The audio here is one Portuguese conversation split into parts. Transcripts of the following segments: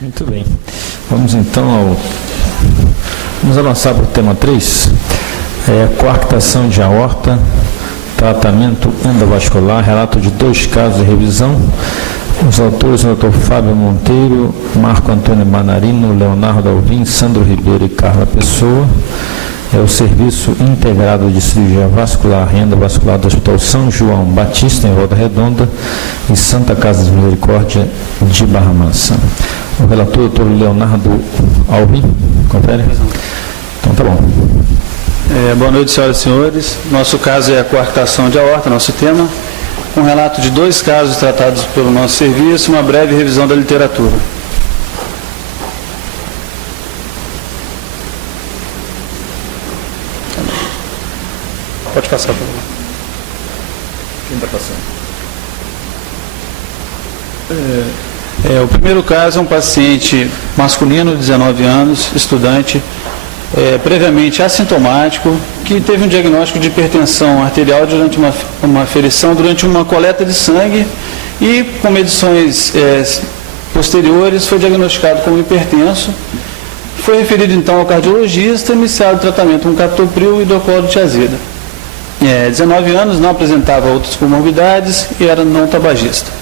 Muito bem. Vamos então Vamos avançar para o tema 3. Coarctação de aorta, tratamento endovascular, relato de 2 casos de revisão. Os autores, o Dr. Fábio Monteiro, Marco Antônio Manarino, Leonardo Alvim, Sandro Ribeiro e Carla Pessoa. É o Serviço Integrado de Cirurgia Vascular e Endovascular do Hospital São João Batista, em Volta Redonda, e Santa Casa de Misericórdia de Barra Mansa. O relator, doutor Leonardo Alvim, confere? Então tá bom. Boa noite, senhoras e senhores. Nosso caso é a coarctação de aorta, nosso tema. Um relato de 2 casos tratados pelo nosso serviço, uma breve revisão da literatura. Pode passar, por favor. Quem está passando? O primeiro caso é um paciente masculino de 19 anos, estudante, previamente assintomático, que teve um diagnóstico de hipertensão arterial durante uma aferição, durante uma coleta de sangue, e com medições posteriores foi diagnosticado como hipertenso. Foi referido então ao cardiologista, iniciado o tratamento com captopril e hidroclorotiazida. 19 anos, não apresentava outras comorbidades e era não tabagista.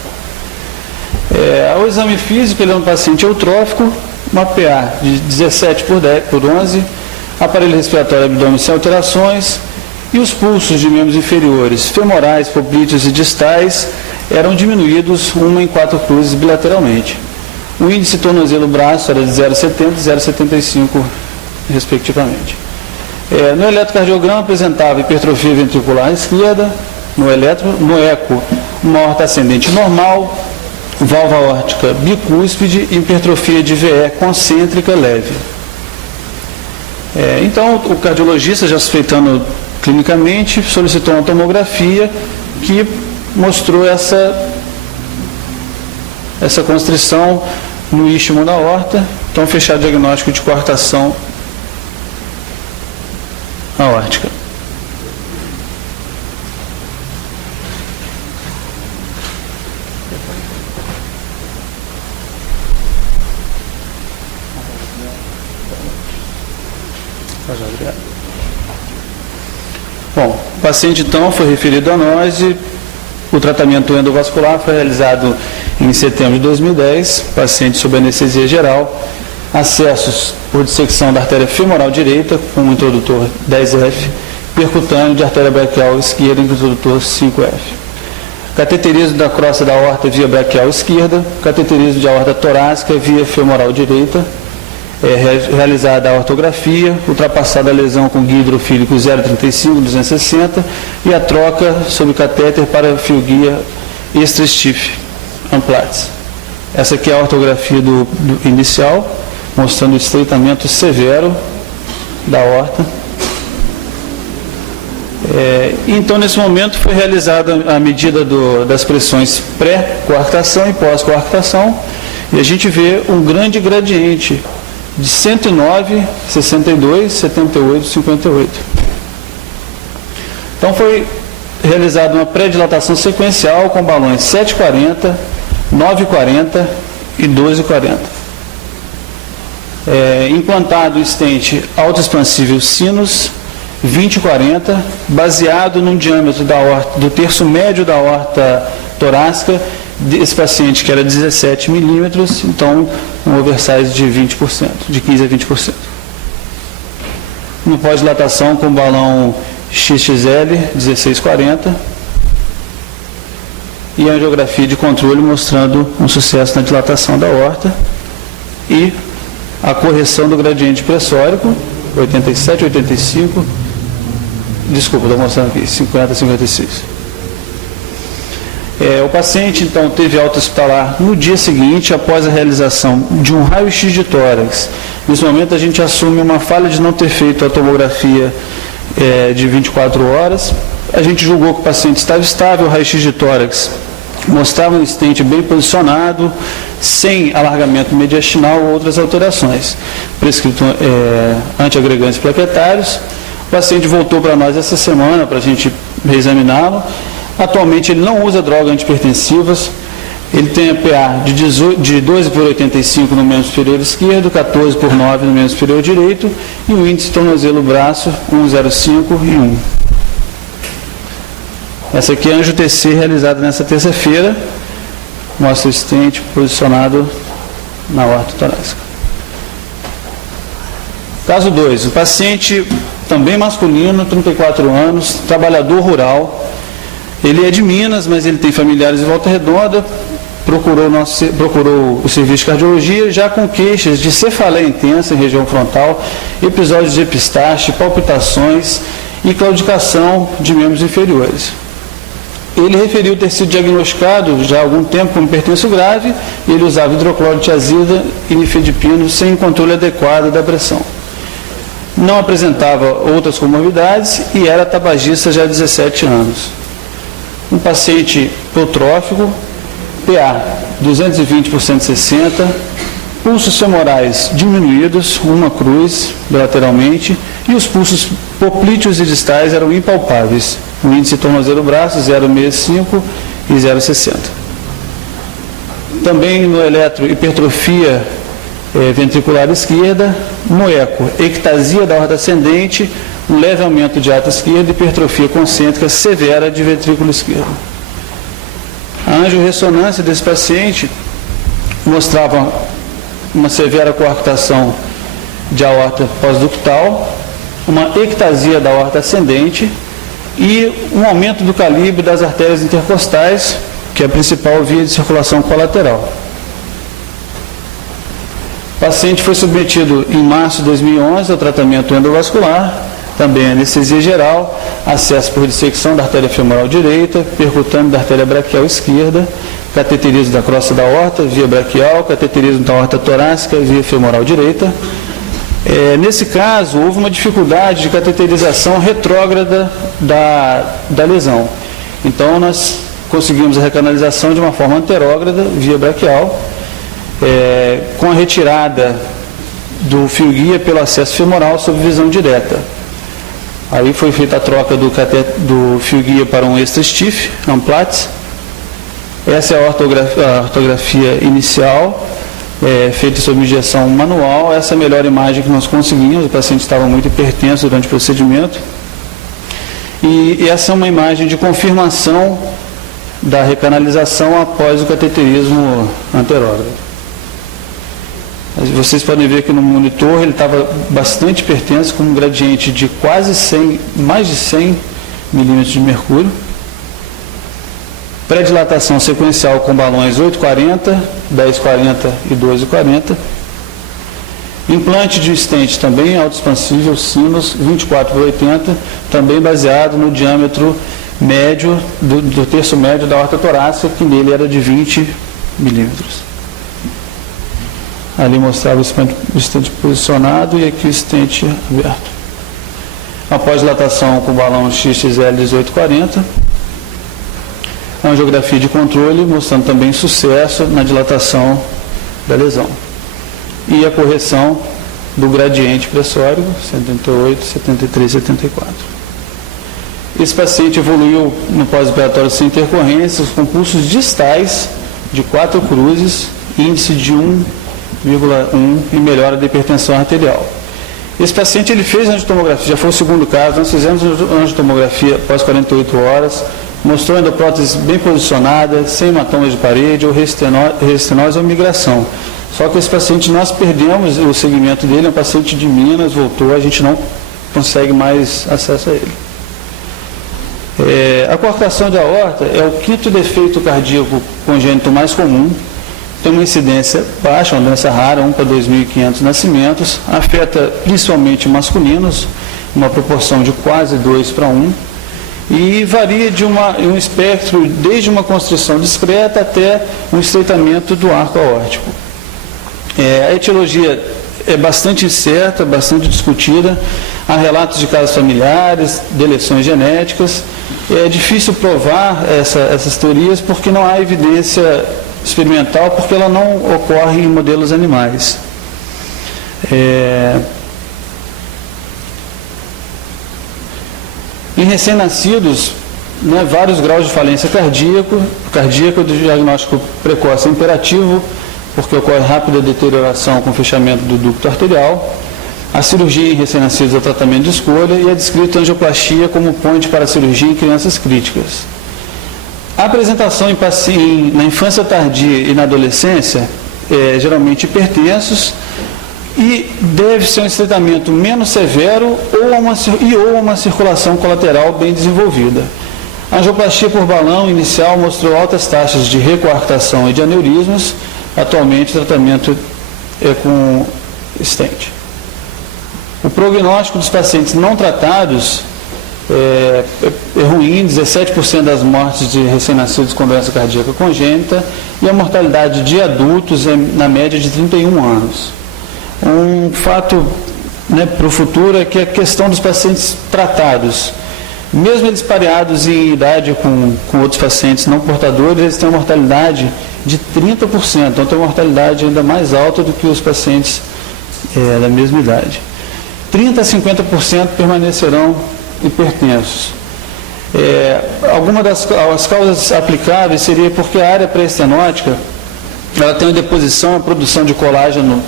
Ao exame físico, ele é um paciente eutrófico, uma PA de 17/11, aparelho respiratório abdômen sem alterações, e os pulsos de membros inferiores, femorais, poplíteos e distais, eram diminuídos 1 em 4 cruzes bilateralmente. O índice tornozelo-braço era de 0,70 e 0,75, respectivamente. No eletrocardiograma apresentava hipertrofia ventricular esquerda, no eco, uma aorta ascendente normal, válvula aórtica bicúspide e hipertrofia de VE concêntrica leve. Então, o cardiologista, já suspeitando clinicamente, solicitou uma tomografia que mostrou essa constrição no istmo da aorta. Então, fechar o diagnóstico de coarctação aórtica. Bom, o paciente então foi referido a nós e o tratamento endovascular foi realizado em setembro de 2010, paciente sob anestesia geral, acessos por dissecção da artéria femoral direita com um introdutor 10F, percutâneo de artéria braquial esquerda, introdutor 5F. Cateterismo da crosta da aorta via braquial esquerda, cateterismo de aorta torácica via femoral direita, realizada a ortografia, ultrapassada a lesão com guia hidrofílico 0,35/260 e a troca sob catéter para fio guia extra stiff amplates. Essa aqui é a ortografia do inicial, mostrando o estreitamento severo da aorta. Então, nesse momento, foi realizada a medida das pressões pré-coarctação e pós-coarctação, e a gente vê um grande gradiente de 109, 62, 78, 58. Então, foi realizada uma pré-dilatação sequencial com balões 7,40, 9,40 e 12,40. Implantado o stent autoexpansível sinus 20,40, baseado no diâmetro do terço médio da aorta torácica desse paciente, que era 17 milímetros, então um oversize de 20%, de 15 a 20%. No pós-dilatação com balão XXL 16,40 e a angiografia de controle mostrando um sucesso na dilatação da aorta e a correção do gradiente pressórico 87, 85, desculpa, estou mostrando aqui, 50, 56. O paciente, então, teve alta hospitalar no dia seguinte, após a realização de um raio-x de tórax. Nesse momento, a gente assume uma falha de não ter feito a tomografia de 24 horas. A gente julgou que o paciente estava estável, o raio-x de tórax mostrava um stent bem posicionado, sem alargamento mediastinal ou outras alterações. Prescrito antiagregantes plaquetários. O paciente voltou para nós essa semana para a gente reexaminá-lo. Atualmente ele não usa drogas antihipertensivas, Ele tem a PA de 12 por 85 no membro superior esquerdo, 14 por 9 no membro superior direito e o índice tornozelo-braço 1,05 e 1. Essa aqui é a anjo TC realizada nessa terça-feira. Mostra o stent posicionado na aorta torácica. Caso 2. O paciente, também masculino, 34 anos, trabalhador rural. Ele é de Minas, mas ele tem familiares em Volta Redonda. Procurou o serviço de cardiologia, já com queixas de cefaleia intensa em região frontal, episódios de epistaxe, palpitações e claudicação de membros inferiores. Ele referiu ter sido diagnosticado já há algum tempo com hipertenso grave e ele usava hidrocloro de azida e nifedipino sem controle adequado da pressão. Não apresentava outras comorbidades e era tabagista já há 17 anos. Um paciente protrófico, PA 220 por 160, pulsos femorais diminuídos, uma cruz bilateralmente, e os pulsos poplíteos e distais eram impalpáveis. O índice tornozelo-braço 0,65 e 0,60. Também no eletro, hipertrofia ventricular esquerda, no eco, ectasia da aorta ascendente, um leve aumento de ata esquerda, hipertrofia concêntrica severa de ventrículo esquerdo. A angiorressonância desse paciente mostrava uma severa coarctação de aorta pós-ductal, uma ectasia da aorta ascendente e um aumento do calibre das artérias intercostais, que é a principal via de circulação colateral. O paciente foi submetido em março de 2011 ao tratamento endovascular, também anestesia geral, acesso por dissecção da artéria femoral direita, percutâneo da artéria braquial esquerda, cateterismo da crosta da aorta, via braquial, cateterismo da aorta torácica, via femoral direita. Nesse caso, houve uma dificuldade de cateterização retrógrada da lesão. Então, nós conseguimos a recanalização de uma forma anterógrada, via braquial, com a retirada do fio-guia pelo acesso femoral sob visão direta. Aí foi feita a troca do fio-guia para um extra stiff, Amplatz. Essa é a ortografia inicial, feita sob injeção manual. Essa é a melhor imagem que nós conseguimos. O paciente estava muito hipertenso durante o procedimento. E essa é uma imagem de confirmação da recanalização após o cateterismo anterógrado. Vocês podem ver que no monitor ele estava bastante hipertenso, com um gradiente de mais de 100 milímetros de mercúrio. Pré-dilatação sequencial com balões 840, 1040 e 1240. Implante de stent também autoexpansível, Sinus 24 por 80, também baseado no diâmetro médio, do terço médio da aorta torácica, que nele era de 20 milímetros. Ali mostrava o stent posicionado e aqui o stent aberto. Após dilatação com o balão XXL 1840, angiografia de controle, mostrando também sucesso na dilatação da lesão. E a correção do gradiente pressórico, 78, 73, 74. Esse paciente evoluiu no pós-operatório sem intercorrências, com pulsos distais de 4 cruzes, índice de 1,1 e melhora da hipertensão arterial. Esse paciente ele fez angiotomografia, já foi o segundo caso, nós fizemos angiotomografia após 48 horas, mostrou endoprótese bem posicionada, sem hematomas de parede, ou restenose ou migração. Só que esse paciente, nós perdemos o segmento dele, é um paciente de Minas, voltou, a gente não consegue mais acesso a ele. A coarctação de aorta é o quinto defeito cardíaco congênito mais comum, tem uma incidência baixa, uma doença rara, 1 para 2.500 nascimentos, afeta principalmente masculinos, uma proporção de quase 2 para 1, e varia de um espectro desde uma constrição discreta até um estreitamento do arco aórtico. A etiologia é bastante incerta, bastante discutida, há relatos de casos familiares, deleções genéticas. É difícil provar essas teorias porque não há evidência experimental, porque ela não ocorre em modelos animais. Em recém-nascidos, né, vários graus de falência cardíaca, o diagnóstico precoce é imperativo, porque ocorre rápida deterioração com fechamento do ducto arterial. A cirurgia em recém-nascidos é o tratamento de escolha e é descrito a angioplastia como ponte para a cirurgia em crianças críticas. A apresentação na infância tardia e na adolescência é geralmente hipertensos e deve ser um estreitamento menos severo ou uma circulação colateral bem desenvolvida. A angioplastia por balão inicial mostrou altas taxas de recoartação e de aneurismas. Atualmente o tratamento é com stent. O prognóstico dos pacientes não tratados é ruim, 17% das mortes de recém-nascidos com doença cardíaca congênita, e a mortalidade de adultos é na média de 31 anos. Um fato, né, para o futuro é que a questão dos pacientes tratados, mesmo eles pareados em idade com outros pacientes não portadores, eles têm uma mortalidade de 30%, então tem uma mortalidade ainda mais alta do que os pacientes da mesma idade. 30% a 50% permanecerão hipertensos. Alguma das causas aplicáveis seria porque a área pré-estenótica ela tem uma deposição, uma produção de colágeno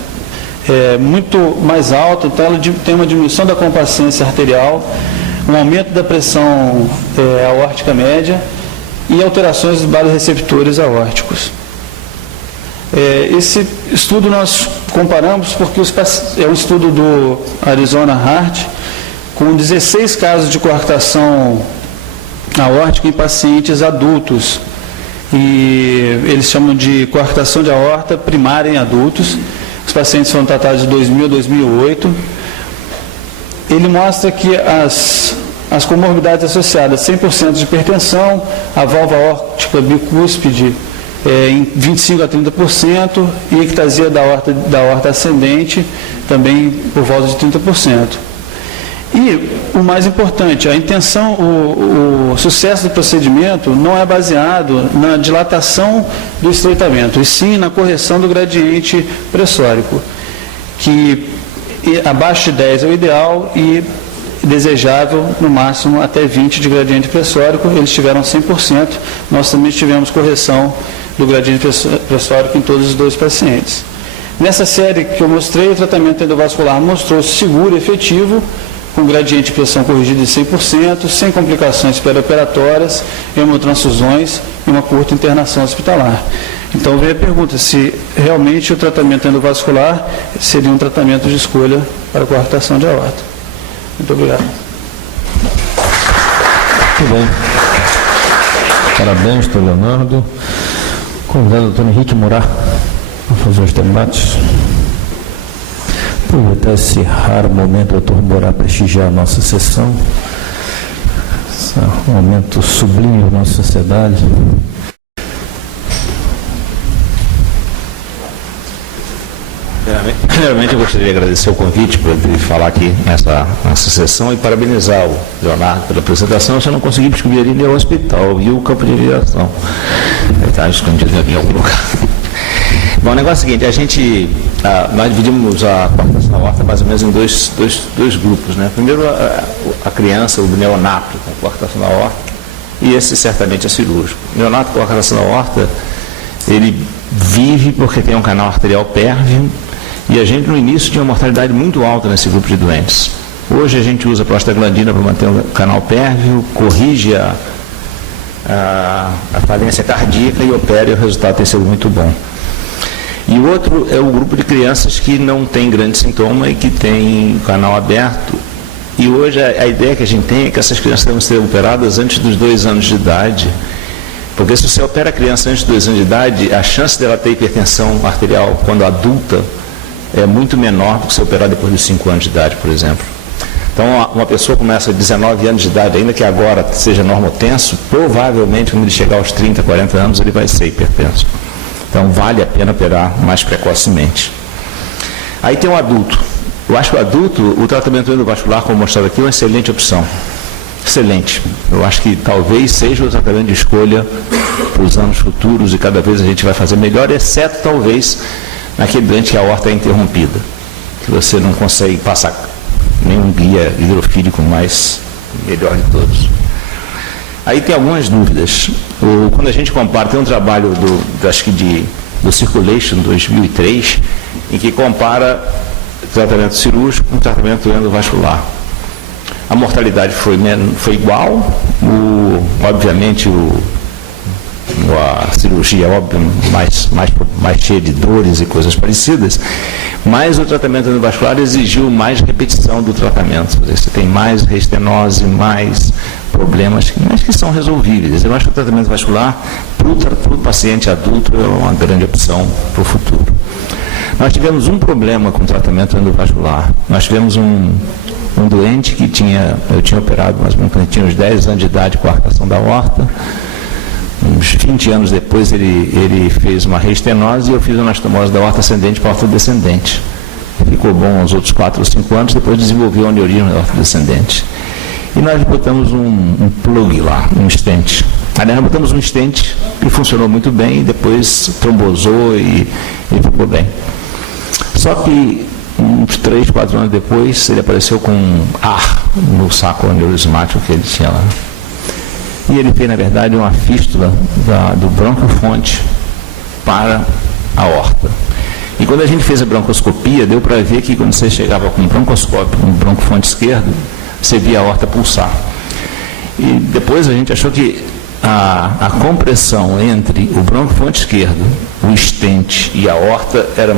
muito mais alta, então ela tem uma diminuição da compacência arterial, um aumento da pressão aórtica média e alterações dos baroreceptores aórticos. Esse estudo nós comparamos porque é um estudo do Arizona Heart com 16 casos de coartação aórtica em pacientes adultos, e eles chamam de coartação de aorta primária em adultos. Os pacientes foram tratados de 2000 a 2008. Ele mostra que as comorbidades associadas, 100% de hipertensão, a válvula aórtica bicúspide em 25% a 30%, e ectasia da aorta ascendente também por volta de 30%. E o mais importante, a intenção, o sucesso do procedimento não é baseado na dilatação do estreitamento, e sim na correção do gradiente pressórico, que abaixo de 10 é o ideal e desejável no máximo até 20 de gradiente pressórico. Eles tiveram 100%, nós também tivemos correção do gradiente pressórico em todos os dois pacientes. Nessa série que eu mostrei, o tratamento endovascular mostrou-se seguro e efetivo, com gradiente de pressão corrigido de 100%, sem complicações perioperatórias, hemotransfusões e uma curta internação hospitalar. Então vem a pergunta se realmente o tratamento endovascular seria um tratamento de escolha para a coartação de aorta. Muito obrigado. Muito bem. Parabéns, doutor Leonardo. Convidado o doutor Henrique Murat para fazer os debates. Aproveitar esse raro momento, doutor Murat, prestigiar a nossa sessão. Esse é um momento sublime da nossa sociedade. Primeiramente, eu gostaria de agradecer o convite para vir falar aqui nessa sessão e parabenizar o Leonardo pela apresentação. Se eu não consegui descobrir ele ao hospital e o campo de aviação. Ele está escondido em algum lugar. Bom, o negócio é o seguinte, nós dividimos a coartação da aorta mais ou menos em dois grupos, né? Primeiro, a criança, o neonato com coartação da aorta, e esse certamente é cirúrgico. O neonato com coartação da aorta, ele vive porque tem um canal arterial pérvio, e a gente no início tinha uma mortalidade muito alta nesse grupo de doentes. Hoje a gente usa prostaglandina para manter o canal pérvio, corrige a falência cardíaca e opera, e o resultado tem sido muito bom. E o outro é o grupo de crianças que não tem grande sintoma e que tem o canal aberto. E hoje a ideia que a gente tem é que essas crianças devem ser operadas antes dos 2 anos de idade. Porque se você opera a criança antes dos 2 anos de idade, a chance dela ter hipertensão arterial quando adulta é muito menor do que se operar depois dos 5 anos de idade, por exemplo. Então, uma pessoa começa a 19 anos de idade, ainda que agora seja normotenso, provavelmente quando ele chegar aos 30, 40 anos, ele vai ser hipertenso. Então, vale a pena operar mais precocemente. Aí tem o adulto. Eu acho que o adulto, o tratamento endovascular, como mostrado aqui, é uma excelente opção. Excelente. Eu acho que talvez seja o tratamento de escolha para os anos futuros, e cada vez a gente vai fazer melhor, exceto talvez naquele doente que a aorta é interrompida, que você não consegue passar nenhum guia hidrofílico mais melhor de todos. Aí tem algumas dúvidas. Quando a gente compara, tem um trabalho do Circulation 2003, em que compara tratamento cirúrgico com tratamento endovascular. A mortalidade foi igual, obviamente a cirurgia mais cheia de dores e coisas parecidas, mas o tratamento endovascular exigiu mais repetição do tratamento. Você tem mais restenose, mais problemas, mas que são resolvíveis. Eu acho que o tratamento vascular, para o paciente adulto, é uma grande opção para o futuro. Nós tivemos um problema com o tratamento endovascular. Nós tivemos um doente que eu tinha operado, mas quando tinha uns 10 anos de idade, com a coartação da aorta. Uns 20 anos depois ele fez uma reestenose e eu fiz uma anastomose da aorta ascendente para a aorta descendente. Ficou bom aos outros 4 ou 5 anos, depois desenvolveu um aneurisma da aorta descendente. E nós botamos um plug lá, um stent. Aliás, nós botamos um stent que funcionou muito bem e depois trombosou e ficou bem. Só que uns 3, 4 anos depois, ele apareceu com ar no saco aneurismático que ele tinha lá. E ele fez, na verdade, uma fístula do bronquiofonte para a aorta. E quando a gente fez a broncoscopia, deu para ver que quando você chegava com um broncoscópio, um bronquiofonte esquerdo, você via a aorta pulsar. E depois a gente achou que a compressão entre o bronquiofonte esquerdo, o stent e a aorta era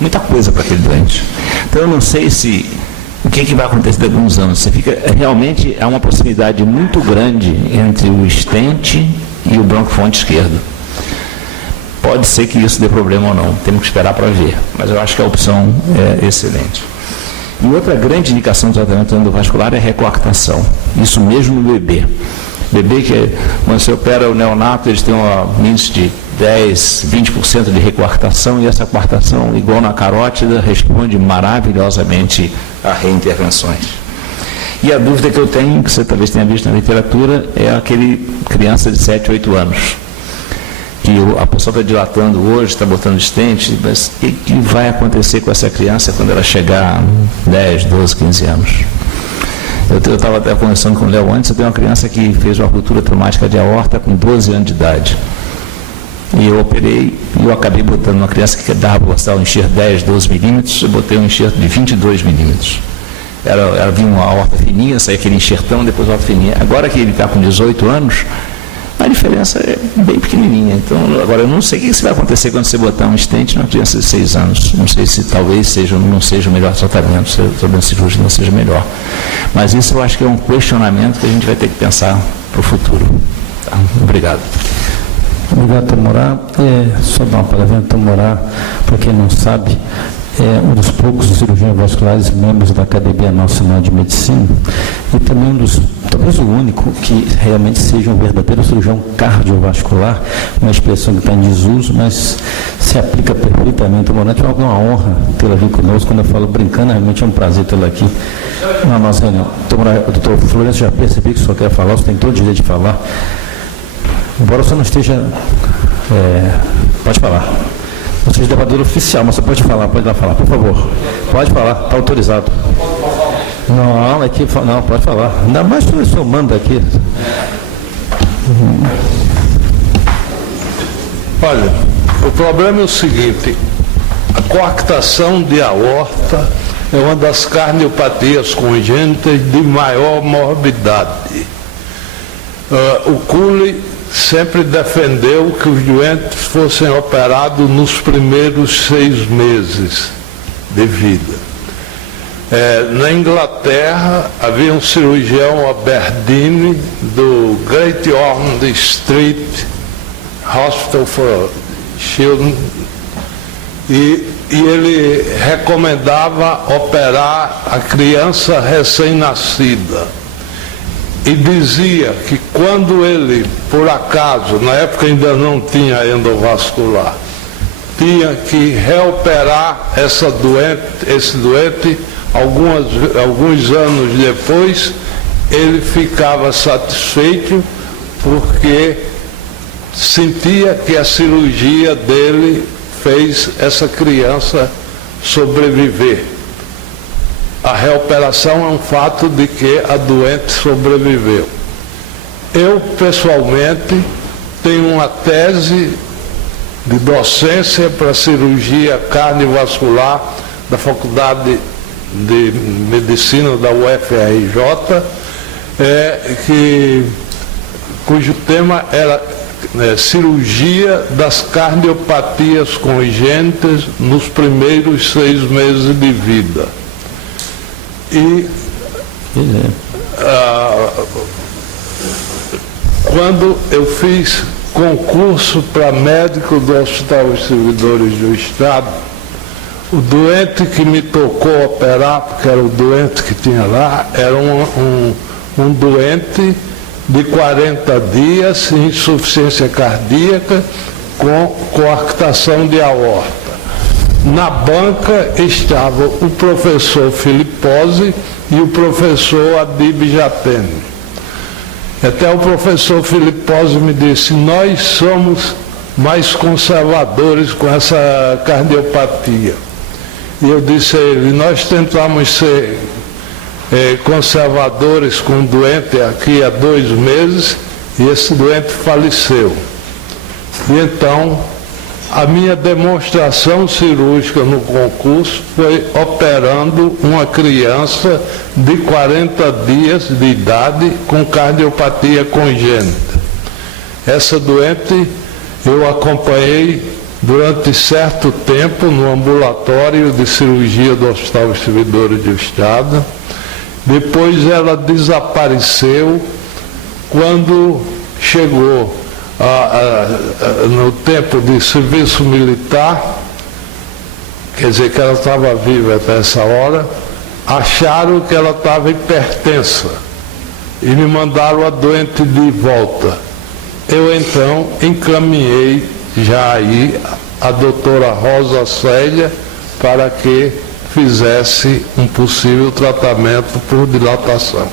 muita coisa para aquele doente. Então eu não sei o que vai acontecer daqui a alguns anos. Realmente há uma proximidade muito grande entre o stent e o bronquiofonte esquerdo. Pode ser que isso dê problema ou não, temos que esperar para ver, mas eu acho que a opção é excelente. E outra grande indicação do tratamento endovascular é a recoartação, isso mesmo no bebê. Bebê que, quando você opera o neonato, eles têm um índice de 10, 20% de recoartação, e essa coartação, igual na carótida, responde maravilhosamente a reintervenções. E a dúvida que eu tenho, que você talvez tenha visto na literatura, é aquele criança de 7, 8 anos, que a pessoa está dilatando hoje, está botando stent, mas o que vai acontecer com essa criança quando ela chegar a 10, 12, 15 anos? Eu estava até conversando com o Léo antes, eu tenho uma criança que fez uma ruptura traumática de aorta com 12 anos de idade. E eu operei, e eu acabei botando uma criança que dava para botar um enxerto 10, 12 milímetros, eu botei um enxerto de 22 milímetros. Ela vinha uma aorta fininha, saía aquele enxertão, depois a aorta fininha. Agora que ele está com 18 anos, a diferença é bem pequenininha. Então, agora eu não sei o que vai acontecer quando você botar um stent numa criança de 6 anos. Não sei se talvez não seja o melhor tratamento, se o tratamento cirúrgico não seja melhor. Mas isso eu acho que é um questionamento que a gente vai ter que pensar para o futuro. Tá? Obrigado. Obrigado, Tamorá. Só dar uma palavrinha, Tamorá, para quem não sabe, é um dos poucos cirurgiões vasculares membros da Academia Nacional de Medicina e também talvez o único que realmente seja um verdadeiro cirurgião cardiovascular, uma expressão que está em desuso, mas se aplica perfeitamente. Tamorá, é uma honra tê-la aqui conosco. Quando eu falo brincando, realmente é um prazer tê-la aqui na nossa reunião. Tamorá, o doutor Florencio, já percebi que o senhor quer falar, você tem todo o direito de falar. Embora você não esteja... pode falar. Não seja debatedor oficial, mas você pode falar, pode lá falar, por favor. Pode falar, está autorizado. Não, pode falar. Ainda mais que o senhor manda aqui. Olha, o problema é o seguinte: a coartação de aorta é uma das cardiopatias congênitas de maior morbidade. O Cooley sempre defendeu que os doentes fossem operados nos primeiros 6 meses de vida. Na Inglaterra, havia um cirurgião Aberdeen do Great Ormond Street Hospital for Children, e ele recomendava operar a criança recém-nascida. E dizia que quando ele, por acaso, na época ainda não tinha endovascular, tinha que reoperar esse doente, alguns anos depois, ele ficava satisfeito porque sentia que a cirurgia dele fez essa criança sobreviver. A reoperação é um fato de que a doente sobreviveu. Eu, pessoalmente, tenho uma tese de docência para cirurgia cardiovascular da Faculdade de Medicina da UFRJ, cujo tema era cirurgia das cardiopatias congênitas nos primeiros 6 meses de vida. E quando eu fiz concurso para médico do Hospital dos Servidores do Estado, o doente que me tocou operar, porque era o doente que tinha lá, era um doente de 40 dias, insuficiência cardíaca, com coarctação de aorta. Na banca estava o professor Filipposi e o professor Adib Jatene. Até o professor Filipposi me disse: nós somos mais conservadores com essa cardiopatia. E eu disse a ele: nós tentamos ser conservadores com um doente aqui há 2 meses e esse doente faleceu. E então, a minha demonstração cirúrgica no concurso foi operando uma criança de 40 dias de idade com cardiopatia congênita. Essa doente eu acompanhei durante certo tempo no ambulatório de cirurgia do Hospital dos Servidores do Estado. Depois ela desapareceu quando chegou no tempo de serviço militar, quer dizer que ela estava viva até essa hora, acharam que ela estava hipertensa e me mandaram a doente de volta. Eu então encaminhei já aí a doutora Rosa Célia para que fizesse um possível tratamento por dilatação.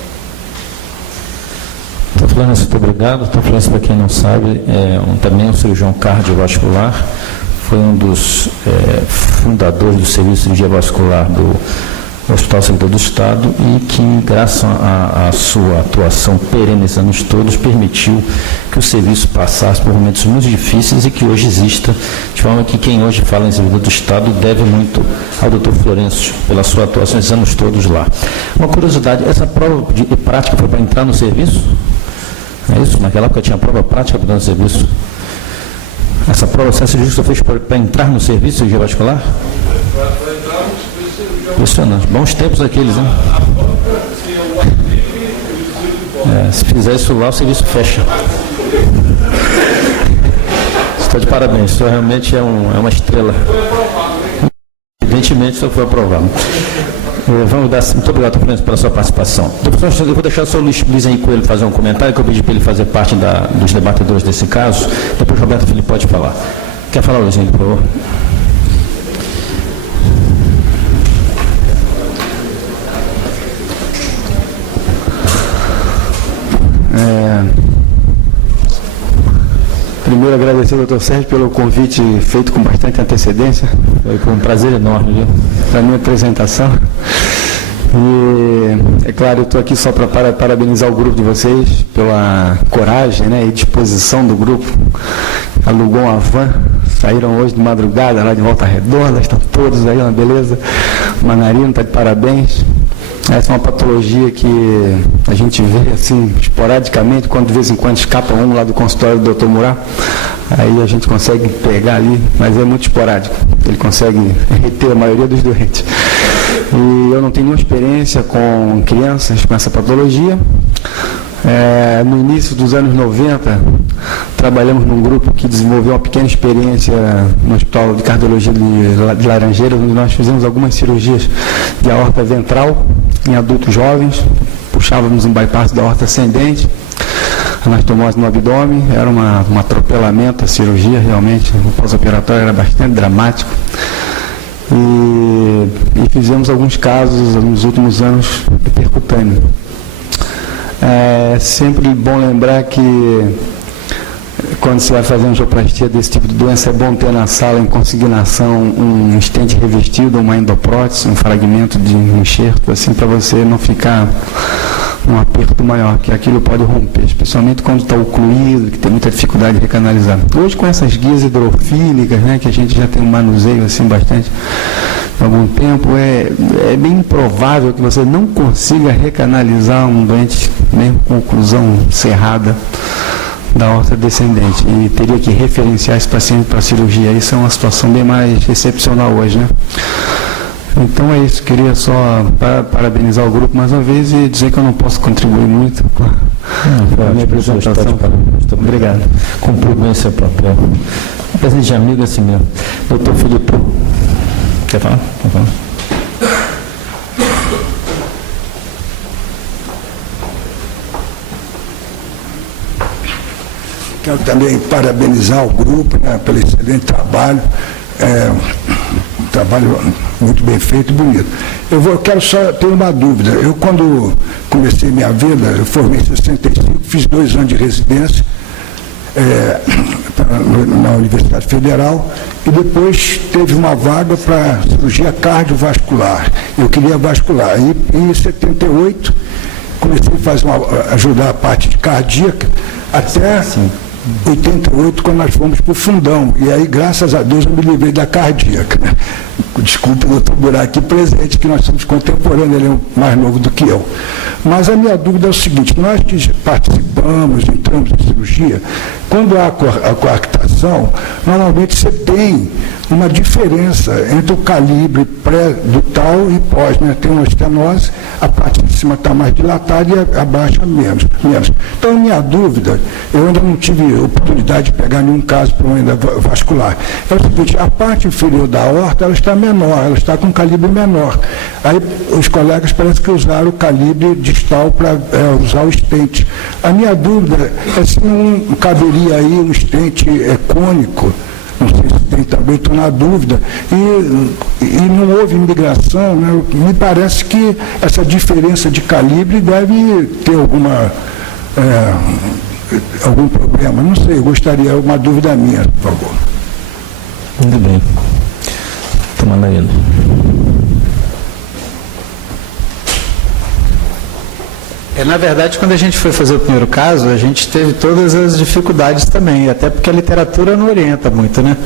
Dr. Florêncio, muito obrigado. Dr. Florêncio, para quem não sabe, também um cirurgião cardiovascular, foi um dos fundadores do Serviço de Cirurgia Vascular do Hospital Servidor do Estado e que, graças à sua atuação perene nesses anos todos, permitiu que o serviço passasse por momentos muito difíceis e que hoje exista, de forma que quem hoje fala em Servidor do Estado deve muito ao Dr. Florêncio pela sua atuação esses anos todos lá. Uma curiosidade, essa prova de prática foi para entrar no serviço? É isso? Naquela época tinha prova prática para entrar no serviço? Essa prova cirúrgica fez para entrar no serviço de cirurgia vascular? Impressionante. Bons tempos aqueles, né? Se fizer isso lá, o serviço fecha. Você está de parabéns. O senhor realmente é uma estrela. Evidentemente, o senhor foi aprovado. Vamos dar muito obrigado, Dr. Florêncio, pela sua participação. Eu vou deixar o senhor Luiz Henrique Coelho fazer um comentário, que eu pedi para ele fazer parte dos debatedores desse caso. Depois o Roberto Felipe pode falar. Quer falar, Luiz Henrique, por favor? Primeiro, agradecer ao Dr. Sérgio pelo convite feito com bastante antecedência. Foi um prazer enorme, viu? Para a minha apresentação. E, é claro, eu estou aqui só para parabenizar o grupo de vocês pela coragem, né, e disposição do grupo. Alugou uma van, saíram hoje de madrugada lá de Volta Redonda, estão todos aí, uma beleza. O Manarino está de parabéns. Essa é uma patologia que a gente vê assim, esporadicamente, quando de vez em quando escapa um lá do consultório do Dr. Murat, aí a gente consegue pegar ali, mas é muito esporádico. Ele consegue reter a maioria dos doentes. E eu não tenho nenhuma experiência com crianças com essa patologia. No início dos anos 90, trabalhamos num grupo que desenvolveu uma pequena experiência no Hospital de Cardiologia de Laranjeiras, onde nós fizemos algumas cirurgias de aorta ventral em adultos jovens, puxávamos um bypass da aorta ascendente, anastomose no abdômen, era um atropelamento a cirurgia, realmente, o pós-operatório era bastante dramático. E fizemos alguns casos nos últimos anos de percutâneo. É sempre bom lembrar que quando você vai fazer uma angioplastia desse tipo de doença, é bom ter na sala, em consignação, um estente revestido, uma endoprótese, um fragmento de um enxerto, assim, para você não ficar um aperto maior, que aquilo pode romper, especialmente quando está ocluído, que tem muita dificuldade de recanalizar. Hoje, com essas guias hidrofílicas, né, que a gente já tem um manuseio assim bastante há algum tempo, é bem improvável que você não consiga recanalizar um doente mesmo com oclusão cerrada da aorta descendente, e teria que referenciar esse paciente para cirurgia. Isso é uma situação bem mais excepcional hoje, né? Então é isso, queria só parabenizar o grupo mais uma vez e dizer que eu não posso contribuir muito com a minha apresentação. Obrigado. Cumpriu bem seu papel. Presente de amigo assim mesmo. Doutor Filipe, quer falar? Quer falar? Quero também parabenizar o grupo, né, pelo excelente trabalho. Um trabalho muito bem feito e bonito. Eu quero só ter uma dúvida. Eu, quando comecei minha vida, eu formei em 65, fiz 2 anos de residência na Universidade Federal, e depois teve uma vaga para cirurgia cardiovascular. Eu queria vascular. E em 78, comecei a ajudar a parte de cardíaca, até 88, quando nós fomos para o fundão. E aí, graças a Deus, eu me livrei da cardíaca, né? Desculpe o doutor Buraco presente, que nós somos contemporâneos, ele é mais novo do que eu. Mas a minha dúvida é o seguinte: nós que participamos, entramos em cirurgia, quando há a coarctação, normalmente você tem uma diferença entre o calibre pré-dutal e pós, né? Tem uma estenose, a parte de cima está mais dilatada e a baixa menos. Então, a minha dúvida, eu ainda não tive oportunidade de pegar nenhum caso para uma endovascular, é o seguinte: a parte inferior da aorta, ela está menor, ela está com um calibre menor. Aí os colegas parecem que usaram o calibre distal para usar o stent. A minha dúvida é se não caberia aí um stent cônico, não sei se tem também, estou na dúvida, e não houve migração, né? Me parece que essa diferença de calibre deve ter algum problema, não sei, eu gostaria, uma dúvida minha, por favor. Muito bem. Tomando aí. Na verdade, quando a gente foi fazer o primeiro caso, a gente teve todas as dificuldades também, até porque a literatura não orienta muito, né?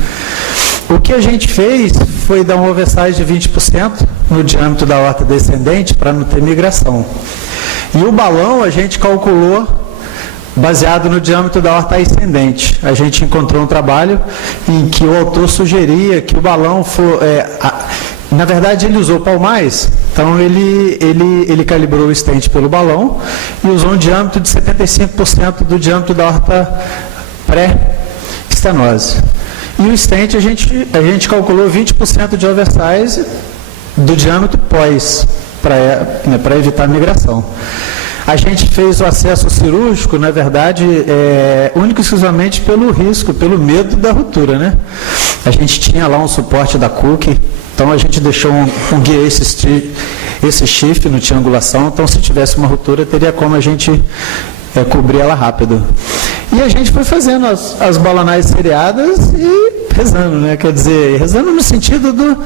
O que a gente fez foi dar um oversize de 20% no diâmetro da aorta descendente para não ter migração. E o balão a gente calculou baseado no diâmetro da aorta ascendente. A gente encontrou um trabalho em que o autor sugeria que o balão na verdade, ele usou palmais, então ele calibrou o stent pelo balão e usou um diâmetro de 75% do diâmetro da aorta pré-estenose. E o stent a gente calculou 20% de oversize do diâmetro pós, para evitar a migração. A gente fez o acesso cirúrgico, na verdade, único e exclusivamente pelo risco, pelo medo da ruptura, né? A gente tinha lá um suporte da Cook, então a gente deixou um guia esse chifre, não tinha angulação, então se tivesse uma ruptura, teria como a gente cobrir ela rápido. E a gente foi fazendo as balonais seriadas e rezando, né? Quer dizer, rezando no sentido do...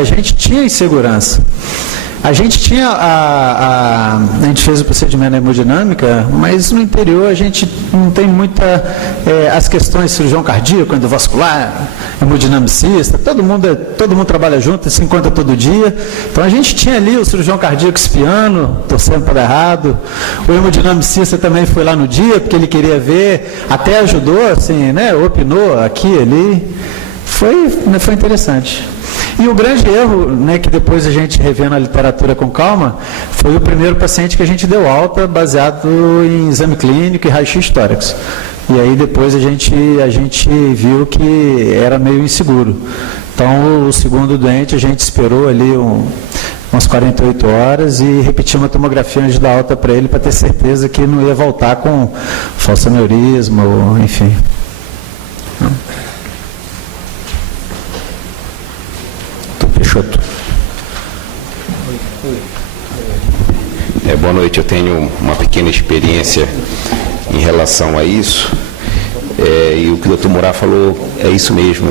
a gente tinha insegurança. A gente tinha a gente fez o procedimento na hemodinâmica, mas no interior a gente não tem muita as questões de cirurgião cardíaco, endovascular, hemodinamicista, todo mundo trabalha junto, se encontra todo dia. Então a gente tinha ali o cirurgião cardíaco espiando, torcendo para dar errado. O hemodinamicista também foi lá no dia, porque ele queria ver, até ajudou, assim, né? Opinou aqui e ali. Foi interessante. E o grande erro, né, que depois a gente revendo a literatura com calma, foi o primeiro paciente que a gente deu alta baseado em exame clínico e raio-x tórax. E aí depois a gente viu que era meio inseguro. Então o segundo doente a gente esperou ali umas 48 horas e repetiu uma tomografia antes de dar alta para ele, para ter certeza que não ia voltar com falso aneurisma, ou enfim. Peixoto. Boa noite, eu tenho uma pequena experiência em relação a isso. E o que o Dr. Murat falou é isso mesmo.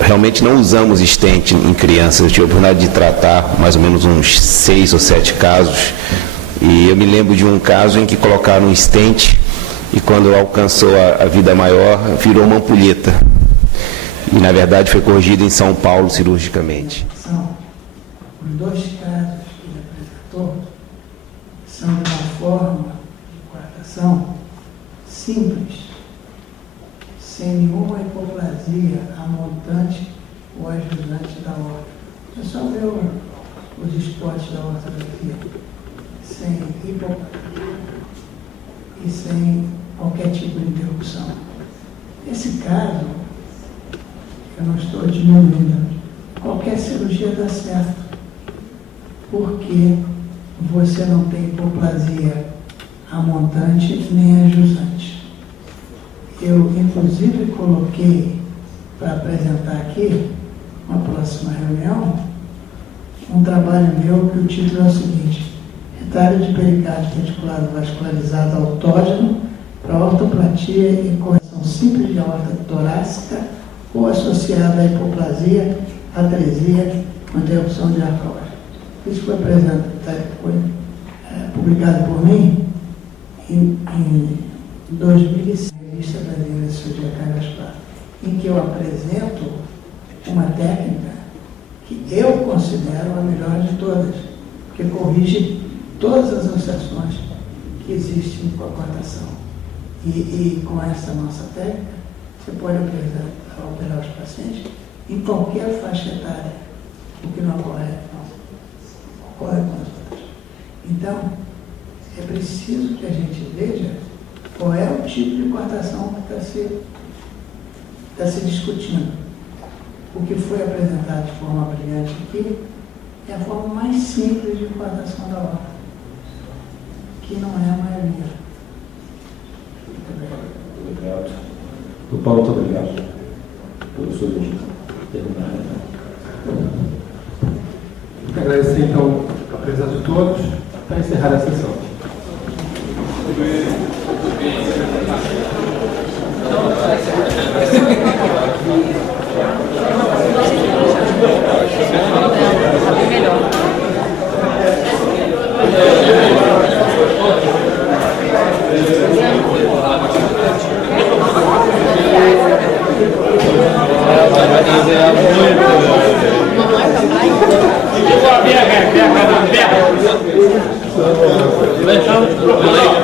Realmente não usamos stent em crianças. Eu tive a oportunidade de tratar mais ou menos uns 6 ou 7 casos. E eu me lembro de um caso em que colocaram um stent e quando alcançou a vida maior, virou uma ampulheta. E, na verdade, foi corrigido em São Paulo cirurgicamente. Os 2 casos que ele apresentou são de uma forma de coartação simples, sem nenhuma hipoplasia amontante ou ajudante da aorta. É só ver os esportes da ortografia, sem hipoplasia e sem qualquer tipo de interrupção. Esse caso, eu não estou diminuindo, qualquer cirurgia dá certo, porque você não tem hipoplasia amontante nem ajusante. Eu, inclusive, coloquei para apresentar aqui, uma próxima reunião, um trabalho meu que o título é o seguinte: retalho de pericárdio reticulado vascularizado autógeno para ortoplatia e correção simples de aorta torácica ou associada à hipoplasia, atresia com interrupção de arcose. Isso foi publicado por mim em 2006, na Revista Brasileira de Cirurgia Cardiovascular, em que eu apresento uma técnica que eu considero a melhor de todas, que corrige todas as associações que existem com a coartação. E com essa nossa técnica, você pode operar os pacientes em qualquer faixa etária, o que não ocorre com as outras. Então, é preciso que a gente veja qual é o tipo de coartação que está se discutindo. O que foi apresentado de forma brilhante aqui é a forma mais simples de coartação da aorta, que não é a maioria. Obrigado. Do Paulo, muito obrigado pelo seu terminar. Agradecer então a presença de todos para encerrar a sessão. Vem,